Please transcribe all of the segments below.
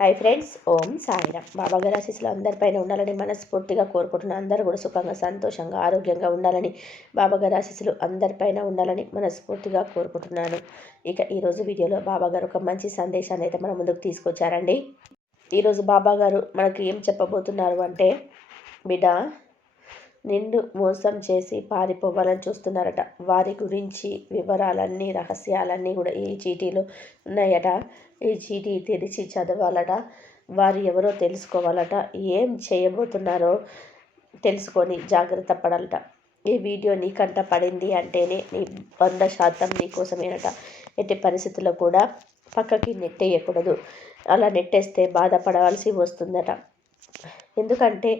Hi friends Om Sairam. బాబా గారి ఆశీస్సులు అందరిపైన ఉండాలని మనస్ఫూర్తిగా కోరుకుంటున్నాను అందరూ కూడా సుఖంగా సంతోషంగా ఆరోగ్యంగా ఉండాలని బాబా గారి ఆశీస్సులు అందరిపైన ఉండాలని మనస్ఫూర్తిగా కోరుకుంటున్నాను. ఇక ఈరోజు వీడియోలో బాబా గారు ఒక మంచి సందేశాన్ని అయితే మన ముందుకు తీసుకొచ్చారండి. ఈరోజు బాబా గారు మనకి ఏం చెప్పబోతున్నారు అంటే బిడ్డ నిన్ను మోసం చేసి పారిపోవాలని చూస్తున్నారట. వారి గురించి వివరాలన్నీ రహస్యాలన్నీ కూడా ఈ చీటీలో ఉన్నాయట. ఈ చీటీ తెరిచి చదవాలట. వారు ఎవరో తెలుసుకోవాలట. ఏం చేయబోతున్నారో తెలుసుకొని జాగ్రత్త పడాలట. ఈ వీడియో నీకంట పడింది అంటేనే నీ వంద శాతం నీకోసమేనట ఎట్టి పరిస్థితుల్లో కూడా పక్కకి నెట్టేయకూడదు. అలా నెట్టేస్తే బాధపడవలసి వస్తుందట. ఎందుకంటే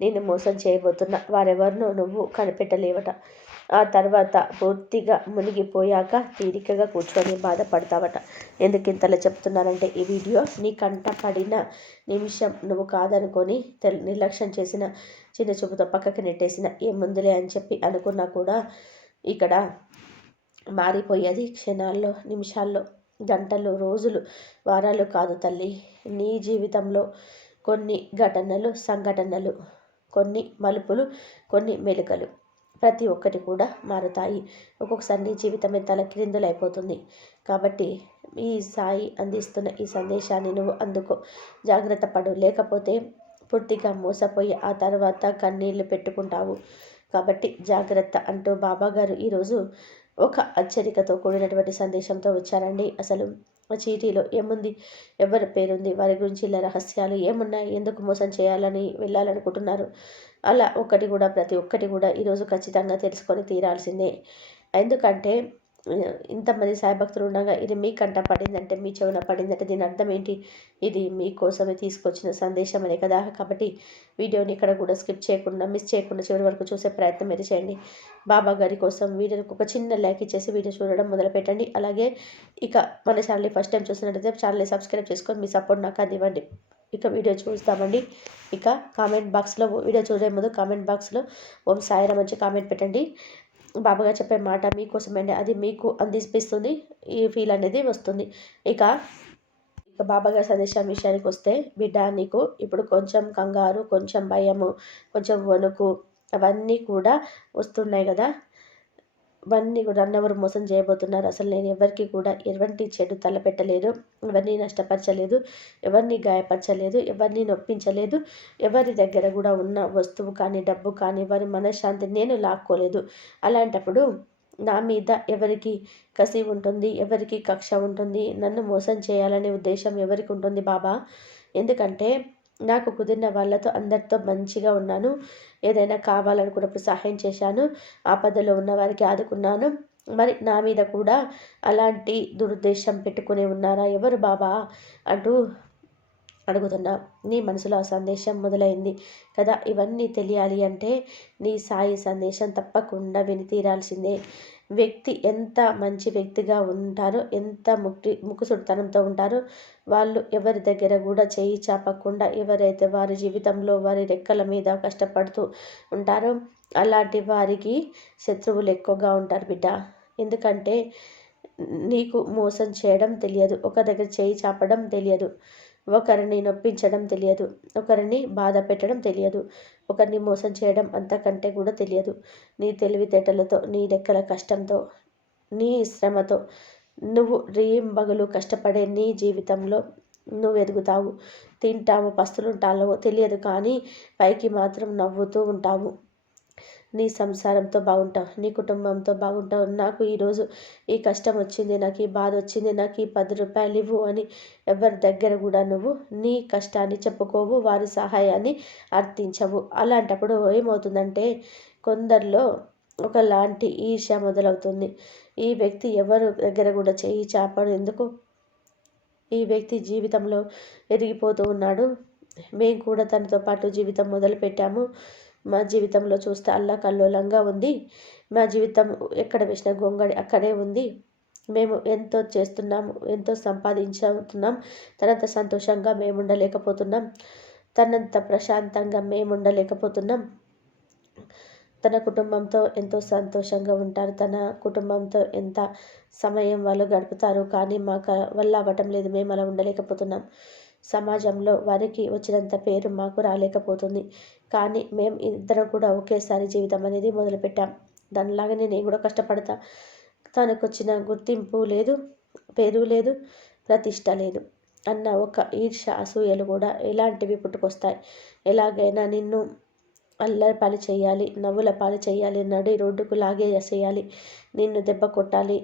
నేను మోసం చేయబోతున్నా వారెవరినో నువ్వు కనిపెట్టలేవట. ఆ తర్వాత పూర్తిగా మునిగిపోయాక తీరికగా కూర్చొని బాధపడతావట. ఎందుకు ఇంతలా చెప్తున్నానంటే ఈ వీడియో నీ కంట పడిన నిమిషం నువ్వు కాదనుకొని తెల్ నిర్లక్ష్యం చేసిన చిన్న చూపుతో పక్కకి నెట్టేసిన ఏముందులే అని చెప్పి అనుకున్నా కూడా ఇక్కడ మారిపోయేది క్షణాల్లో నిమిషాల్లో గంటలు రోజులు వారాలు కాదు తల్లి. నీ జీవితంలో కొన్ని ఘటనలు సంఘటనలు కొన్ని మలుపులు కొన్ని మెలుకలు ప్రతి ఒక్కటి కూడా మారుతాయి. ఒక్కొక్కసారి నీ తల క్రిందులైపోతుంది. కాబట్టి ఈ సాయి అందిస్తున్న ఈ సందేశాన్ని నువ్వు అందుకో. జాగ్రత్త పడు. లేకపోతే పూర్తిగా మోసపోయి ఆ తర్వాత కన్నీళ్ళు పెట్టుకుంటావు. కాబట్టి జాగ్రత్త అంటూ బాబాగారు ఈరోజు ఒక హెచ్చరికతో కూడినటువంటి సందేశంతో వచ్చారండి. అసలు ఆ చీటీలో ఏముంది? ఎవరి పేరుంది? వారి గురించి ఇలా రహస్యాలు ఏమున్నాయి? ఎందుకు మోసం చేయాలని వెళ్ళాలనుకుంటున్నారు? అలా ఒక్కటి కూడా ప్రతి ఒక్కటి కూడా ఈరోజు ఖచ్చితంగా తెలుసుకొని తీరాల్సిందే. ఎందుకంటే ఇంతమంది సాయభక్తులు ఉండగా ఇది మీ కంట పడిందంటే మీ చెవున పడిందంటే దీని అర్థం ఏంటి? ఇది మీకోసమే తీసుకొచ్చిన సందేశం అనే కదా? కాబట్టి వీడియోని ఇక్కడ కూడా స్కిప్ చేయకుండా మిస్ చేయకుండా చివరి వరకు చూసే ప్రయత్నం మీరు చేయండి. బాబా గారి కోసం వీడియోకి ఒక చిన్న లైక్ ఇచ్చేసి వీడియో చూడడం మొదలు పెట్టండి అలాగే ఇక మన ఛానల్ని ఫస్ట్ టైం చూసినట్టయితే ఛానల్ని సబ్స్క్రైబ్ చేసుకొని మీ సపోర్ట్ నాకు అందివ్వండి. ఇక వీడియో చూస్తామండి. ఇక కామెంట్ బాక్స్లో వీడియో చూడే ముందు కామెంట్ బాక్స్లో ఓం సాయిరామ్ మంచి కామెంట్ పెట్టండి. బాబాగా చెప్పే మాట మీకోసమండి అది మీకు అందిపిస్తుంది. ఈ ఫీల్ అనేది వస్తుంది. ఇక ఇక బాబాగారి సందేశం విషయానికి వస్తే బిడ్డ నీకు ఇప్పుడు కొంచెం కంగారు కొంచెం భయము కొంచెం వణుకు అవన్నీ కూడా వస్తున్నాయి కదా. ఇవన్నీ కూడా నన్నెవరు మోసం చేయబోతున్నారు. అసలు నేను ఎవరికి కూడా ఎటువంటి చెడు తలపెట్టలేదు. ఎవరిని నష్టపరచలేదు. ఎవరిని గాయపరచలేదు. ఎవరిని నొప్పించలేదు. ఎవరి దగ్గర కూడా ఉన్న వస్తువు కానీ డబ్బు కానీ వారి మనశ్శాంతి నేను లాక్కోలేదు. అలాంటప్పుడు నా మీద ఎవరికి కసి ఉంటుంది? ఎవరికి కక్ష ఉంటుంది? నన్ను మోసం చేయాలనే ఉద్దేశం ఎవరికి ఉంటుంది బాబా? ఎందుకంటే నాకు కుదిరిన వాళ్ళతో అందరితో మంచిగా ఉన్నాను. ఏదైనా కావాలనుకున్నప్పుడు సహాయం చేశాను. ఆపదలో ఉన్న వారికి ఆదుకున్నాను. మరి నా మీద కూడా అలాంటి దురుద్దేశం పెట్టుకుని ఉన్నారా? ఎవరు బాబా అంటూ అడుగుతున్నా. నీ మనసులో ఆ సందేశం మొదలైంది కదా? ఇవన్నీ తెలియాలి అంటే నీ సాయి సందేశం తప్పకుండా విని తీరాల్సిందే. వ్యక్తి ఎంత మంచి వ్యక్తిగా ఉంటారో ఎంత ముక్తి ముక్కుసుడితనంతో ఉంటారో వాళ్ళు ఎవరి దగ్గర కూడా చేయి చాపకుండా ఎవరైతే వారి జీవితంలో వారి రెక్కల మీద కష్టపడుతూ ఉంటారో అలాంటి వారికి శత్రువులు ఎక్కువగా ఉంటారు బిడ్డ. ఎందుకంటే నీకు మోసం చేయడం తెలియదు ఒక దగ్గర చేయి చాపడం తెలియదు. ఒకరిని నొప్పించడం తెలియదు ఒకరిని బాధ పెట్టడం తెలియదు ఒకరిని మోసం చేయడం అంతకంటే కూడా తెలియదు. నీ తెలివితేటలతో నీ రెక్కల కష్టంతో నీ శ్రమతో నువ్వు రేంబగలు కష్టపడే నీ జీవితంలో నువ్వు ఎదుగుతావు. తింటావు పస్తులుంటావో తెలియదు కానీ పైకి మాత్రం నవ్వుతూ ఉంటావు. నీ సంసారంతో బాగుంటావు నీ కుటుంబంతో బాగుంటావు నాకు ఈరోజు ఈ కష్టం వచ్చింది నాకు ఈ బాధ వచ్చింది నాకు ఈ పది రూపాయలు ఇవ్వు అని ఎవరి దగ్గర కూడా నువ్వు నీ కష్టాన్ని చెప్పుకోవు వారి సహాయాన్ని అర్థించవు. అలాంటప్పుడు ఏమవుతుందంటే కొందరిలో ఒకలాంటి ఈర్ష మొదలవుతుంది. ఈ వ్యక్తి ఎవరు దగ్గర కూడా చేయి చాపడు. ఎందుకు? ఈ వ్యక్తి జీవితంలో ఎరిగిపోతూ ఉన్నాడు. మేము కూడా తనతో పాటు జీవితం మొదలు పెట్టాము మా జీవితంలో చూస్తే అల్లా కల్లోలంగా ఉంది. మా జీవితం ఎక్కడ వేసిన గొంగడి అక్కడే ఉంది. మేము ఎంతో చేస్తున్నాము ఎంతో సంపాదించుతున్నాం. తనంత సంతోషంగా మేము ఉండలేకపోతున్నాం తనంత ప్రశాంతంగా మేము ఉండలేకపోతున్నాం తన కుటుంబంతో ఎంతో సంతోషంగా ఉంటారు. తన కుటుంబంతో ఎంత సమయం వాళ్ళు గడుపుతారు కానీ మా వల్ల అవ్వటం లేదు. మేము అలా ఉండలేకపోతున్నాం. సమాజంలో వారికి వచ్చినంత పేరు మాకు రాలేకపోతుంది. కానీ మేము ఇద్దరం కూడా ఒకేసారి జీవితం అనేది మొదలుపెట్టాం. దానిలాగానే నేను కూడా కష్టపడతా. తనకు వచ్చిన గుర్తింపు లేదు పేరు లేదు ప్రతిష్ట లేదు అన్న ఒక ఈర్ష అసూయలు కూడా ఎలాంటివి పుట్టుకొస్తాయి? ఎలాగైనా నిన్ను అల్లరి పాలు చేయాలి నవ్వుల పాలు చేయాలి నడి రోడ్డుకు లాగేసేయాలి నిన్ను దెబ్బ కొట్టాలి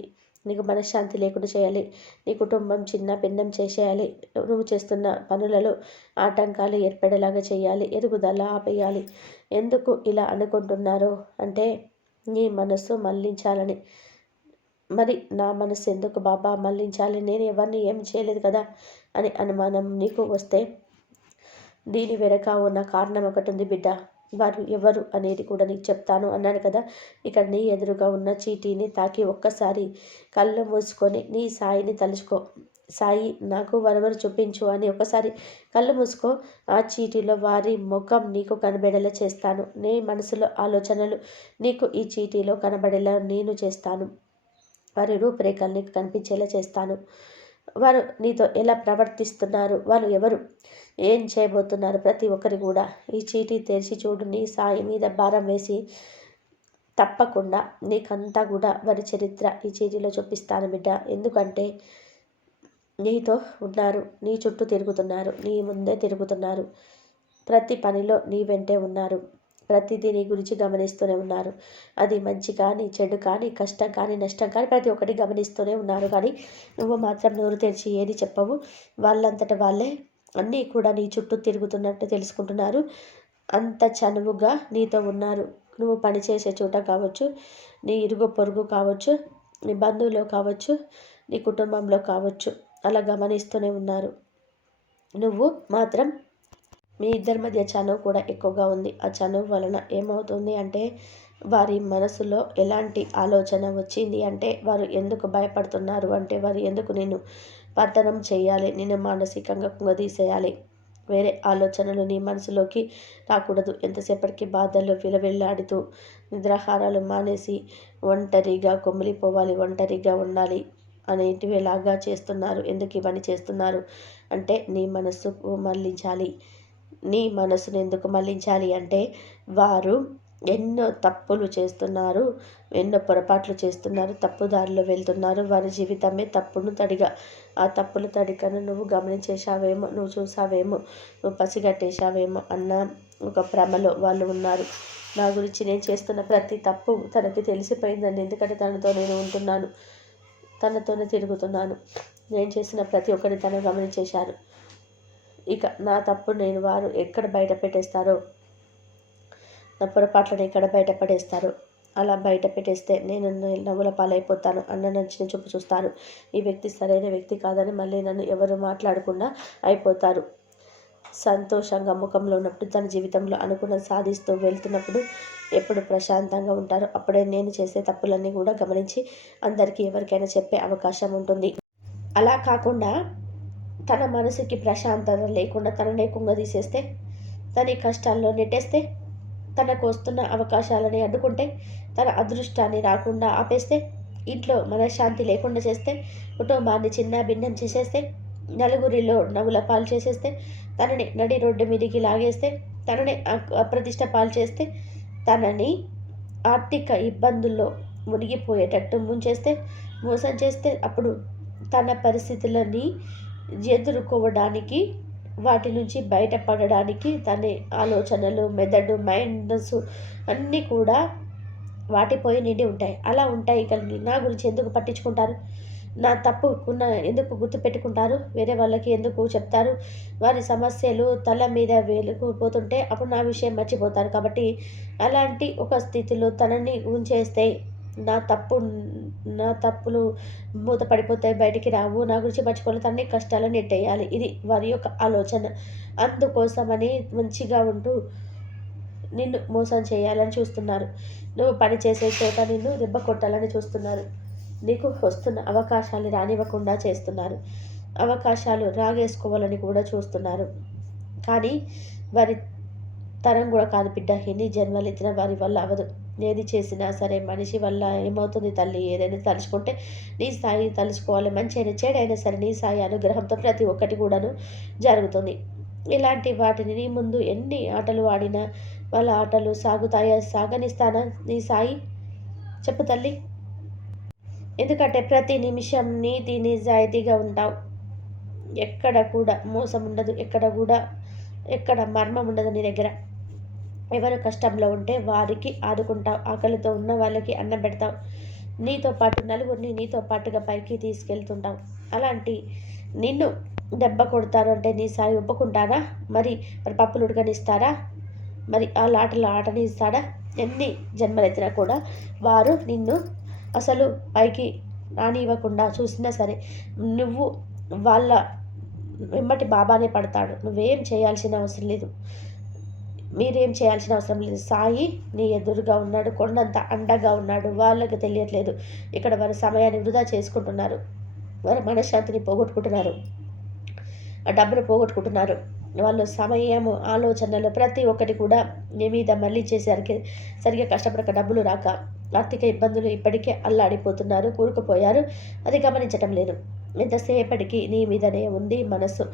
నీకు మనశ్శాంతి లేకుండా చేయాలి నీ కుటుంబం చిన్న పిండం చేసేయాలి నువ్వు చేస్తున్న పనులలో ఆటంకాలు ఏర్పడేలాగా చేయాలి ఎదుగుదల ఆపేయాలి. ఎందుకు ఇలా అనుకుంటున్నారో అంటే నీ మనస్సు మళ్ళించాలని. మరి నా మనసు ఎందుకు బాబా మళ్ళించాలి? నేను ఎవరిని ఏం చేయలేదు కదా అని అనుమానం నీకు వస్తే దీని వెనక ఉన్న కారణం ఒకటి ఉంది బిడ్డ. వారు ఎవరు అనేది కూడా నీకు చెప్తాను అన్నాను కదా. ఇక్కడ నీ ఎదురుగా ఉన్న చీటీని తాకి ఒక్కసారి కళ్ళు మూసుకొని నీ సాయిని తలుచుకో. సాయి నాకు వరవరు చూపించు అని ఒకసారి కళ్ళు మూసుకో. ఆ చీటీలో వారి ముఖం నీకు కనబడేలా చేస్తాను. నీ మనసులో ఆలోచనలు నీకు ఈ చీటీలో కనబడేలా నేను చేస్తాను. వారి రూపురేఖలు నీకు కనిపించేలా చేస్తాను. వారు నీతో ఎలా ప్రవర్తిస్తున్నారు? వాళ్ళు ఎవరు? ఏం చేయబోతున్నారు ప్రతి ఒక్కరి కూడా? ఈ చీటీ తెరిచి చూడు నీ సాయి మీద భారం వేసి తప్పకుండా నీకంతా కూడా వారి చరిత్ర ఈ చీటీలో చూపిస్తాను బిడ్డ. ఎందుకంటే నీతో ఉన్నారు నీ చుట్టూ తిరుగుతున్నారు నీ ముందే తిరుగుతున్నారు. ప్రతి పనిలో నీ వెంటే ఉన్నారు. ప్రతిదీ నీ గురించి గమనిస్తూనే ఉన్నారు. అది మంచి కానీ చెడు కానీ కష్టం కానీ నష్టం కానీ ప్రతి ఒక్కటి గమనిస్తూనే ఉన్నారు. కానీ నువ్వు మాత్రం నోరు తెరిచి ఏది చెప్పవు? వాళ్ళంతట వాళ్ళే అన్నీ కూడా నీ చుట్టూ తిరుగుతున్నట్టు తెలుసుకుంటున్నారు. అంత చనువుగా నీతో ఉన్నారు. నువ్వు పనిచేసే చోట కావచ్చు నీ ఇరుగు పొరుగు కావచ్చు నీ బంధువులో కావచ్చు నీ కుటుంబంలో కావచ్చు. అలా గమనిస్తూనే ఉన్నారు. నువ్వు మాత్రం మీ ఇద్దరి మధ్య చనువు కూడా ఎక్కువగా ఉంది. ఆ చనువు వలన ఏమవుతుంది అంటే వారి మనసులో ఎలాంటి ఆలోచన వచ్చింది అంటే వారు ఎందుకు భయపడుతున్నారు అంటే వారు ఎందుకు నేను పతనం చేయాలి నేను మానసికంగా కుంగదీసేయాలి. వేరే ఆలోచనలు నీ మనసులోకి రాకూడదు. ఎంతసేపటికి బాధల్లో విలవిల్లాడుతూ నిద్రాహారాలు మానేసి ఒంటరిగా కొమ్మిలిపోవాలి ఒంటరిగా ఉండాలి అనేటివిలాగా చేస్తున్నారు. ఎందుకు ఇవన్నీ చేస్తున్నారు? అంటే నీ మనస్సుకు మళ్ళించాలి. నీ మనసును ఎందుకు మళ్ళించాలి? అంటే వారు ఎన్నో తప్పులు చేస్తున్నారు ఎన్నో పొరపాట్లు చేస్తున్నారు తప్పుదారిలో వెళ్తున్నారు. వారి జీవితమే తప్పును తడిగా ఆ తప్పుల తడికను నువ్వు గమనించేశావేమో నువ్వు చూసావేమో నువ్వు పసిగట్టేశావేమో అన్న ఒక భ్రమలో వాళ్ళు ఉన్నారు. నా గురించి నేను చేస్తున్న ప్రతి తప్పు తనకి తెలిసిపోయిందండి. ఎందుకంటే తనతో నేను ఉంటున్నాను. తనతోనే తిరుగుతున్నాను. నేను చేసిన ప్రతి ఒక్కరి తను గమనించేశారు. ఇక నా తప్పు నేను వారు ఎక్కడ బయట పెట్టేస్తారో నా పొరపాట్లను ఎక్కడ బయట పడేస్తారో అలా బయట పెట్టేస్తే నేను నవ్వుల పాలైపోతాను. అన్న నచ్చిన చూపు చూస్తాను. ఈ వ్యక్తి సరైన వ్యక్తి కాదని మళ్ళీ నన్ను ఎవరు మాట్లాడకుండా అయిపోతారు. సంతోషంగా ముఖంలో ఉన్నప్పుడు తన జీవితంలో అనుకున్న సాధిస్తూ వెళ్తున్నప్పుడు ఎప్పుడు ప్రశాంతంగా ఉంటారో అప్పుడే నేను చేసే తప్పులన్నీ కూడా గమనించి అందరికీ ఎవరికైనా చెప్పే అవకాశం ఉంటుంది. అలా కాకుండా తన మనసుకి ప్రశాంతత లేకుండా తననే కుంగదీసేస్తే తన కష్టాల్లో నెట్టేస్తే తనకు వస్తున్న అవకాశాలని అడ్డుకుంటే తన అదృష్టాన్ని రాకుండా ఆపేస్తే ఇంట్లో మనశ్శాంతి లేకుండా చేస్తే కుటుంబాన్ని చిన్న భిన్నం చేసేస్తే నలుగురిలో నవ్వుల పాలు చేసేస్తే తనని నడి రోడ్డు మీదికి లాగేస్తే తనని అప్రతిష్ట పాలు చేస్తే తనని ఆర్థిక ఇబ్బందుల్లో మునిగిపోయేటట్టు ముంచేస్తే మోసం చేస్తే అప్పుడు తన పరిస్థితులని ఎదుర్కోవడానికి వాటి నుంచి బయటపడడానికి తన ఆలోచనలు మెదడు మైండ్స్ అన్నీ కూడా వాటిపోయి నిండి ఉంటాయి. అలా ఉంటాయి కలిగి నా గురించి ఎందుకు పట్టించుకుంటారు? నా తప్పు ఉన్న ఎందుకు గుర్తుపెట్టుకుంటారు? వేరే వాళ్ళకి ఎందుకు చెప్తారు? వారి సమస్యలు తల మీద వేలుకుపోతుంటే అప్పుడు నా విషయం మర్చిపోతారు. కాబట్టి అలాంటి ఒక స్థితిలో తనని ఉంచేస్తే నా తప్పు నా తప్పులు మూత పడిపోతాయి బయటికి రావు. నా గురించి మర్చిపోలేదు అన్ని కష్టాలను నెట్టేయాలి. ఇది వారి యొక్క ఆలోచన. అందుకోసమని మంచిగా ఉంటూ నిన్ను మోసం చేయాలని చూస్తున్నారు. నువ్వు పని చేసే చోట నిన్ను దెబ్బ కొట్టాలని చూస్తున్నారు. నీకు వస్తున్న అవకాశాలు రానివ్వకుండా చేస్తున్నారు. అవకాశాలు రాగేసుకోవాలని కూడా చూస్తున్నారు. కానీ వారి తరం కూడా కాదు బిడ్డ. ఎన్ని జన్మలు ఎత్తిన వారి వల్ల అవ్వదు ఏది చేసినా సరే మనిషి వల్ల ఏమవుతుంది తల్లి? ఏదైనా తలుచుకుంటే నీ స్థాయి తలుచుకోవాలి. మంచి అయినా చెడైనా సరే నీ స్థాయి అనుగ్రహంతో ప్రతి ఒక్కటి కూడాను జరుగుతుంది. ఇలాంటి వాటిని నీ ముందు ఎన్ని ఆటలు ఆడినా వాళ్ళ ఆటలు సాగుతాయా? సాగనిస్తానా నీ సాయి చెప్పు తల్లి. ఎందుకంటే ప్రతి నిమిషం నీతి నిజాయితీగా ఉంటావు. ఎక్కడ కూడా మోసం ఉండదు. ఎక్కడ కూడా ఎక్కడ మర్మం ఉండదు నీ దగ్గర. ఎవరు కష్టంలో ఉంటే వారికి ఆదుకుంటావు ఆకలితో ఉన్న వాళ్ళకి అన్నం పెడతావు. నీతో పాటు నలుగురిని నీతో పాటుగా పైకి తీసుకెళ్తుంటావు. అలాంటి నిన్ను దెబ్బ కొడతారు అంటే నీ సాయి ఒప్పుకుంటారా మరి మరి పప్పులు ఉడకనిస్తారా మరి ఆ ఆటలు ఆటని ఇస్తాడా ఎన్ని జన్మలెత్తినా కూడా వారు నిన్ను అసలు పైకి రానివ్వకుండా చూసినా సరే నువ్వు వాళ్ళ వెంబటి బాబానే పడతాడు. నువ్వేం చేయాల్సిన అవసరం లేదు. మీరేం చేయాల్సిన అవసరం లేదు. సాయి నీ ఎదురుగా ఉన్నాడు కొండంత అండగా ఉన్నాడు వాళ్ళకి తెలియట్లేదు. ఇక్కడ వారి సమయాన్ని వృధా చేసుకుంటున్నారు. వారి మనశ్శాంతిని పోగొట్టుకుంటున్నారు. ఆ డబ్బును పోగొట్టుకుంటున్నారు. వాళ్ళు సమయము ఆలోచనలు ప్రతి ఒక్కటి కూడా నీ మీద మళ్ళీ చేసరికి సరిగ్గా కష్టపడక డబ్బులు రాక ఆర్థిక ఇబ్బందులు ఇప్పటికే అల్లాడిపోతున్నారు కూరుకుపోయారు. అది గమనించటం లేదు. ఎంతసేపటికి నీ మీదనే ఉంది మనసు.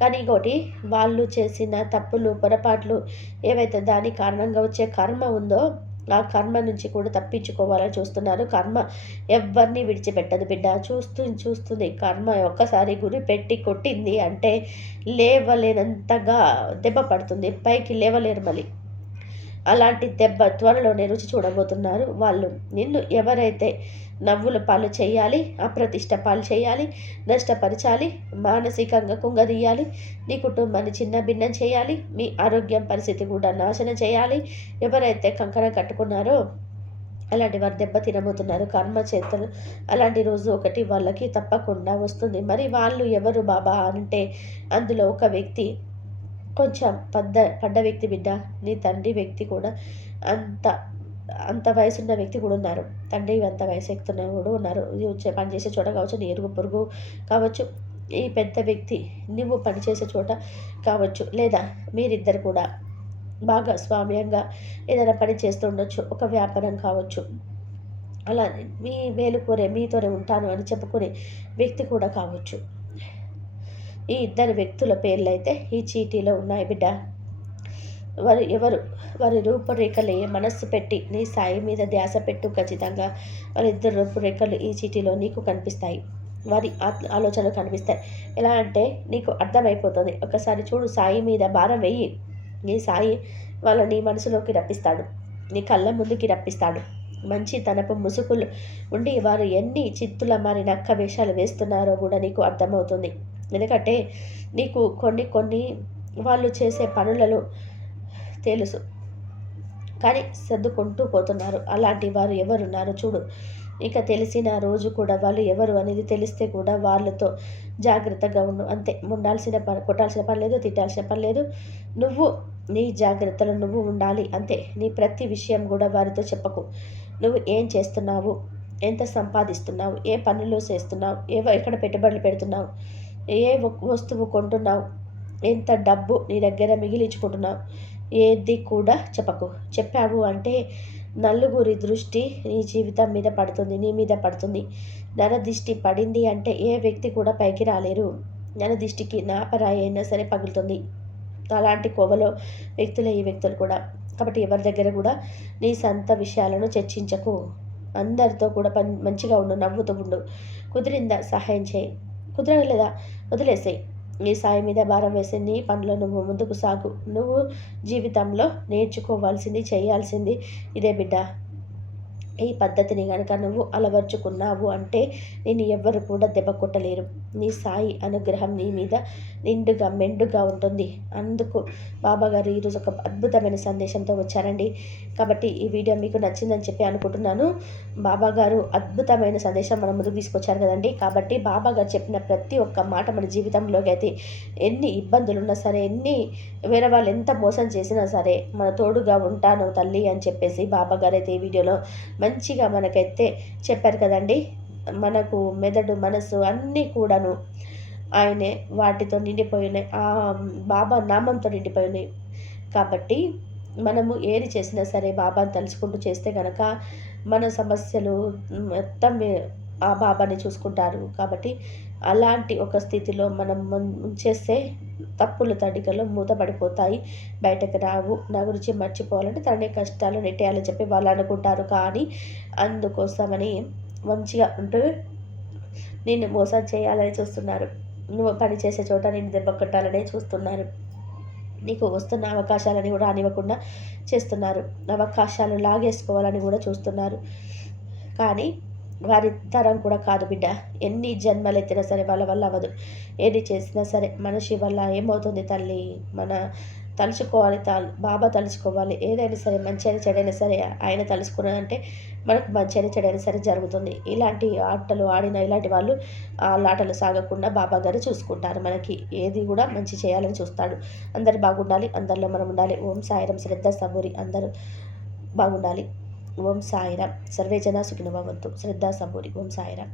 కానీ ఇంకోటి వాళ్ళు చేసిన తప్పులు పొరపాట్లు ఏవైతే దాని కారణంగా వచ్చే కర్మ ఉందో ఆ కర్మ నుంచి కూడా తప్పించుకోవాలని చూస్తున్నారు. కర్మ ఎవరిని విడిచిపెట్టదు బిడ్డ. చూస్తూ చూస్తుంది. కర్మ ఒక్కసారి గురి పెట్టి కొట్టింది అంటే లేవలేనంతగా దెబ్బ పడుతుంది. పైకి లేవలేరు మళ్ళీ. అలాంటి దెబ్బ త్వరలోనే రుచి చూడబోతున్నారు. వాళ్ళు నిన్ను ఎవరైతే నవ్వుల పాలు చేయాలి అప్రతిష్ట పాలు చేయాలి నష్టపరచాలి మానసికంగా కుంగదీయాలి నీ కుటుంబాన్ని చిన్న భిన్నం చేయాలి మీ ఆరోగ్యం పరిస్థితి కూడా నాశనం చేయాలి ఎవరైతే కంకణం కట్టుకున్నారో అలాంటి వారు దెబ్బ తినబోతున్నారు. కర్మ చేతలు అలాంటి రోజు ఒకటి వాళ్ళకి తప్పకుండా వస్తుంది. మరి వాళ్ళు ఎవరు బాబా అంటే అందులో ఒక వ్యక్తి కొంచెం పద్ద పడ్డ వ్యక్తి బిడ్డ నీ తండ్రి వ్యక్తి కూడా అంత అంత వయసున్న వ్యక్తి కూడా ఉన్నారు. తండ్రి అంత వయసు ఎక్కుతున్న కూడా ఉన్నారు. వచ్చే పని చేసే చోట కావచ్చు నీ ఎరుగు పొరుగు కావచ్చు ఈ పెద్ద వ్యక్తి నువ్వు పనిచేసే చోట కావచ్చు లేదా మీరిద్దరు కూడా బాగా స్వామ్యంగా ఏదైనా పని చేస్తూ ఉండొచ్చు ఒక వ్యాపారం కావచ్చు. అలా మీ మేలుకూరే మీతోనే ఉంటాను అని చెప్పుకునే వ్యక్తి కూడా కావచ్చు. ఈ ఇద్దరు వ్యక్తుల పేర్లు అయితే ఈ చీటీలో ఉన్నాయి బిడ్డ. వారు ఎవరు? వారి రూపురేఖలే మనస్సు పెట్టి నీ సాయి మీద ధ్యాస పెట్టు ఖచ్చితంగా. వారిద్దరు రూపురేఖలు ఈ చీటీలో నీకు కనిపిస్తాయి. వారి ఆలోచనలు కనిపిస్తాయి. ఎలా అంటే నీకు అర్థమైపోతుంది. ఒకసారి చూడు సాయి మీద భారం వెయ్యి నీ సాయి వాళ్ళ నీ మనసులోకి రప్పిస్తాడు. నీ కళ్ళ ముందుకి రప్పిస్తాడు. మంచి తనపు ముసుగులు ఉండి వారు ఎన్ని చిత్తుల మరి నక్క వేషాలు వేస్తున్నారో కూడా నీకు అర్థమవుతుంది. ఎందుకంటే నీకు కొన్ని కొన్ని వాళ్ళు చేసే పనులలో తెలుసు. కానీ సర్దుకుంటూ పోతున్నారు. అలాంటి వారు ఎవరున్నారు చూడు. ఇక తెలిసిన రోజు కూడా వాళ్ళు ఎవరు అనేది తెలిస్తే కూడా వాళ్ళతో జాగ్రత్తగా ఉండు. అంతే. ఉండాల్సిన పని కొట్టాల్సిన పని లేదు తిట్టాల్సిన పని లేదు. నువ్వు నీ జాగ్రత్తలు నువ్వు ఉండాలి. అంతే. నీ ప్రతి విషయం కూడా వారితో చెప్పకు. నువ్వు ఏం చేస్తున్నావు? ఎంత సంపాదిస్తున్నావు? ఏ పనులు చేస్తున్నావు? ఏ ఎక్కడ పెట్టుబడులు పెడుతున్నావు? ఏ వస్తువు కొంటున్నావు? ఎంత డబ్బు నీ దగ్గర మిగిలించుకుంటున్నావు? ఏది కూడా చెప్పకు. చెప్పావు అంటే నలుగురి దృష్టి నీ జీవితం మీద పడుతుంది నీ మీద పడుతుంది. నరదిష్టి పడింది అంటే ఏ వ్యక్తి కూడా పైకి రాలేరు. నరదిష్టికి నాపరాయి అయినా సరే పగులుతుంది. అలాంటి కోవలో వ్యక్తులే ఈ వ్యక్తులు కూడా. కాబట్టి ఎవరి దగ్గర కూడా నీ సొంత విషయాలను చర్చించకు. అందరితో కూడా పని మంచిగా ఉండు నవ్వుతూ ఉండు. కుదిరిందా సహాయం చేయి. కుదరలేదా వదిలేసేయి. నీ సాయి మీద భారం వేసి నీ పనులు నువ్వు ముందుకు సాగు. నువ్వు జీవితంలో నేర్చుకోవాల్సింది చేయాల్సింది ఇదే బిడ్డ. ఈ పద్ధతిని కనుక నువ్వు అలవర్చుకున్నావు అంటే నేను ఎవ్వరు కూడా దెబ్బ కొట్టలేరు. నీ సాయి అనుగ్రహం నీ మీద నిండుగా మెండుగా ఉంటుంది. అందుకు బాబా గారు ఈరోజు ఒక అద్భుతమైన సందేశంతో వచ్చారండి. కాబట్టి ఈ వీడియో మీకు నచ్చిందని చెప్పి అనుకుంటున్నాను. బాబా గారు అద్భుతమైన సందేశం మన ముందుకు తీసుకొచ్చారు కదండి. కాబట్టి బాబా గారు చెప్పిన ప్రతి ఒక్క మాట మన జీవితంలోకి అయితే ఎన్ని ఇబ్బందులు ఉన్నా సరే ఎన్ని వేరే వాళ్ళు ఎంత మోసం చేసినా సరే మన తోడుగా ఉంటాను తల్లి అని చెప్పేసి బాబా గారు అయితే ఈ వీడియోలో మంచిగా మనకైతే చెప్పారు కదండి. మనకు మెదడు మనసు అన్నీ కూడాను ఆయనే వాటితో నిండిపోయినాయి ఆ బాబా నామంతో నిండిపోయినాయి కాబట్టి మనము ఏది చేసినా సరే బాబాని తలుచుకుంటూ చేస్తే కనుక మన సమస్యలు మొత్తం ఆ బాబాని చూసుకుంటారు. కాబట్టి అలాంటి ఒక స్థితిలో మనం చేస్తే తప్పులు తడికలు మూతపడిపోతాయి. బయటకు రావు. నా గురించి మర్చిపోవాలంటే తనే కష్టాలు నెట్టేయాలని చెప్పి వాళ్ళు అనుకుంటారు. కానీ అందుకోసమని మంచిగా ఉంటూ నిన్ను మోసం చేయాలని చూస్తున్నారు. నువ్వు పని చేసే చోట నేను దెబ్బ కొట్టాలనే చూస్తున్నారు. నీకు వస్తున్న అవకాశాలని కూడా రానివ్వకుండా చేస్తున్నారు. అవకాశాలు లాగేసుకోవాలని కూడా చూస్తున్నారు. కానీ వారి తరం కూడా కాదు బిడ్డ. ఎన్ని జన్మలు ఎత్తినా సరే వాళ్ళ వల్ల అవ్వదు. ఏది చేసినా సరే మనిషి వల్ల ఏమవుతుంది తల్లి? మన తలుచుకోవాలి తాల్ బాబా తలుచుకోవాలి. ఏదైనా సరే మంచి అని చెడైనా సరే ఆయన తలుచుకున్నాడంటే మనకు మంచి అని చెడైనా సరే జరుగుతుంది. ఇలాంటి ఆటలు ఆడిన ఇలాంటి వాళ్ళు ఆ ఆటలు సాగకుండా బాబా గారు చూసుకుంటారు. మనకి ఏది కూడా మంచి చేయాలని చూస్తాడు. అందరు బాగుండాలి. అందరిలో మనం ఉండాలి. ఓం సాయిరం శ్రద్ధ సబూరి. అందరూ బాగుండాలి. ఓం సాయిరామ్. సర్వే జన సుఖినభవంతు శ్రద్ధా సబూరి. ఓం సాయిరామ్.